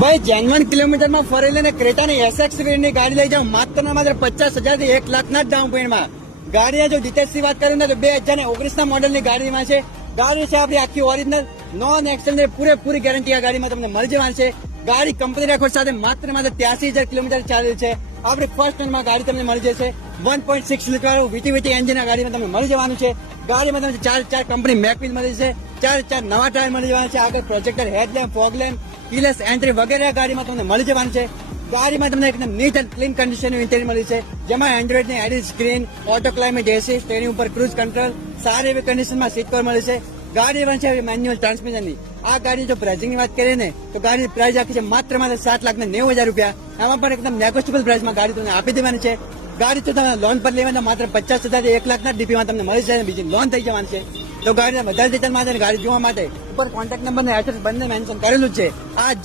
ભાઈ જેન્યુઅન કિલોમીટરમાં ફરેલી ને ક્રેટાની એસએક્સ વેરિયન્ટની ગાડી લઈ જાઉં માત્ર 50,000 થી 1 લાખના જ ડાઉન પેમેન્ટમાં. ગાડીના જો ડિટેલ્સની વાત કરું ને તો 2019 ના મોડલની ગાડીમાં છે. ગાડી છે આપણી આખી ઓરિજિનલ નોન એક્સિડન્ટ પૂરેપૂરી ગેરંટી આ ગાડીમાં તમને મળી જવાની છે. ગાડી કંપની રેકોર્ડ સાથે માત્ર 83,000 કિલોમીટર ચાલેલ છે. આપણી ફર્સ્ટ હેન્ડમાં ગાડી તમને મળી જશે. 1.6 લીટર વીટી એન્જિન આ ગાડીમાં તમને મળી જવાનું છે. ગાડીમાં તમને ચાર કંપની મેકવિલ મળી છે. ચાર નવા ટાયર મળી જવાના છે. આગળ પ્રોજેક્ટર હેડલેમ્પ ફોગલેમ્પ કીલેસ એન્ટ્રી વગેરે આ ગાડીમાં તમને મળી જવાનું છે. ગાડીમાં તમને એકદમ નીટ એન્ડ ક્લીન કન્ડિશનનું ઇન્ટેરિયર મળી છે, જેમાં એન્ડ્રોઇડની એડી સ્ક્રીન, ઓટો ક્લાઇમેટ એસી, સ્ટેરિંગ ઉપર ક્રૂઝ કંટ્રોલ, સારી એવી કન્ડિશનમાં સીટ કવર મળી છે. ગાડી પણ છે મેન્યુઅલ ટ્રાન્સમિશનની. આ ગાડી જો પ્રાઇસિંગની વાત કરીએ ને તો ગાડીની પ્રાઇસ આખી છે માત્ર 7,90,000 રૂપિયા. આમાં પણ એકદમ નેગોશિયેબલ પ્રાઇસમાં ગાડી તમને આપી દેવાની છે. ગાડી તો તમે લોન પર લેવાના માત્ર 50,000 થી 1 લાખના ડીપીમાં તમને મળી જાય, બીજી લોન થઈ જવાની છે. તો ગાડીના બધા ડિટેલ માટે ગાડી જોવા માટે ઉપર કોન્ટેક્ટ નંબર ને એડ્રેસ બંને મેન્શન કરેલું જ છે. આ જ